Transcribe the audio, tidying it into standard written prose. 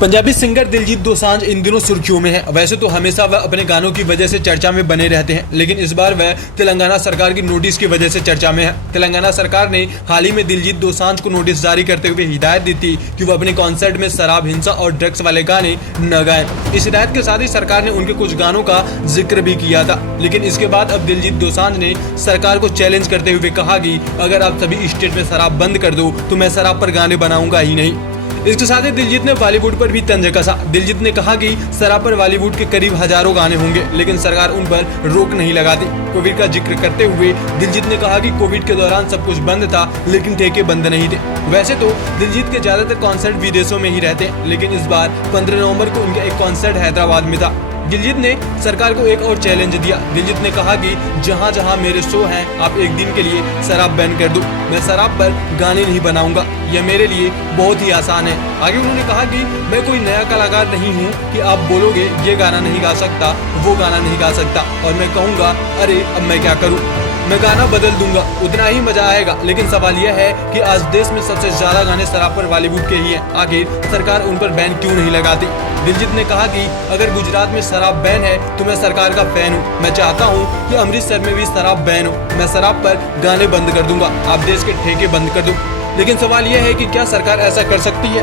Punjabi singer Diljit Dosanjh इन दिनों सुर्खियों में है। वैसे तो हमेशा वह अपने गानों की वजह से चर्चा में बने रहते हैं, लेकिन इस बार वह तेलंगाना सरकार की नोटिस की वजह से चर्चा में है। तेलंगाना सरकार ने हाल ही में दिलजीत दोसांझ को नोटिस जारी करते हुए हिदायत दी थी कि वह अपने कॉन्सर्ट में शराब, हिंसा और ड्रग्स वाले गाने न गाएं। इस हिदायत के साथ ही सरकार ने उनके कुछ गानों का जिक्र भी किया था, लेकिन इसके बाद अब दिलजीत दोसांझ ने सरकार को चैलेंज करते हुए कहा कि अगर आप सभी स्टेट में शराब बंद कर दो तो मैं शराब पर गाने बनाऊंगा ही नहीं। इसके साथ ही दिलजीत ने बॉलीवुड पर भी तंज कसा। दिलजीत ने कहा कि शराब पर बॉलीवुड के करीब हजारों गाने होंगे, लेकिन सरकार उन पर रोक नहीं लगाती। कोविड का जिक्र करते हुए दिलजीत ने कहा कि कोविड के दौरान सब कुछ बंद था, लेकिन ठेके बंद नहीं थे। वैसे तो दिलजीत के ज्यादातर कॉन्सर्ट विदेशों में ही रहते हैं, लेकिन इस बार 15 नवंबर को उनका एक कॉन्सर्ट हैदराबाद में था। दिलजीत ने सरकार को एक और चैलेंज दिया। दिलजीत ने कहा कि जहां जहां मेरे शो हैं, आप एक दिन के लिए शराब बैन कर दो। मैं शराब पर गाने नहीं बनाऊंगा, यह मेरे लिए बहुत ही आसान है। आगे उन्होंने कहा कि मैं कोई नया कलाकार नहीं हूं कि आप बोलोगे ये गाना नहीं गा सकता, वो गाना नहीं गा सकता, और मैं कहूँगा अरे अब मैं क्या करूँ, मैं गाना बदल दूंगा, उतना ही मजा आएगा। लेकिन सवाल यह है कि आज देश में सबसे ज्यादा गाने शराब पर बॉलीवुड के ही हैं, आखिर सरकार उन पर बैन क्यों नहीं लगाती। दिलजीत ने कहा कि अगर गुजरात में शराब बैन है तो मैं सरकार का फैन हूँ। मैं चाहता हूँ कि अमृतसर में भी शराब बैन हो। मैं शराब पर गाने बंद कर दूंगा, आप देश के ठेके बंद कर दो। लेकिन सवाल यह है कि क्या सरकार ऐसा कर सकती है।